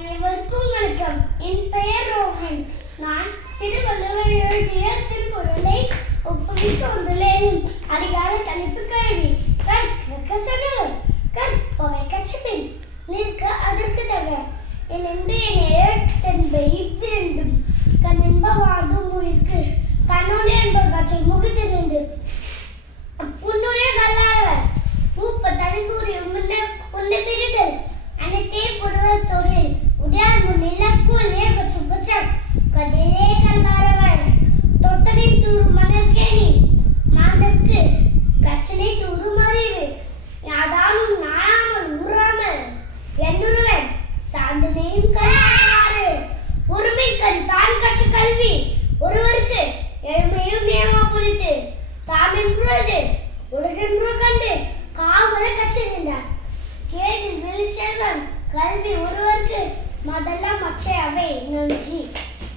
அனைவருக்கும் வணக்கம். என் பெயர் ரோஹன். நான் திருவள்ளுவர் எழுதிய திருக்குறளை ஒப்புவிக்க வந்துள்ளேன். அதிகார தலைப்பு கல்வி. கற்க சகலர் கற்பவை கற்றபின் நிற்க அதற்கு தக. என் இன்றைய நேரத்தென்பை இவ்விரண்டும் கண்ணென்ப வாதும் உயிர்க்கு தன்னுடைய என்ப கற்றை முகத்திலிருந்து உன்னுடைய கல்லாளவர் பூப்ப தனி கூறிய உன்னை பிரிதல் அனைத்தே புறவர் தொழில் உடையார் முன்னில கூலிய கற்று கற்றம் கதையே கல்லாரவர் தொட்டதின் தூரும் மணற்கேணி மாந்தற்கு கச்சனை தூரும் அறிவு யாதானும் நாடாமல் ஊறாமல் என்னுருவன் சாந்தனையும் கல்லாறு ஒருமின் கண் தான் கற்ற கல்வி ஒருவருக்கு எழுமையும் நியமா புரித்து தாமென்பது உலகென்று கண்டு காவல கற்றிருந்தார். கேடில் வெளிச்செல்வன் கல்வி ஒருவருக்கு மதெல்லாம் மற்ற அவை நன்றி.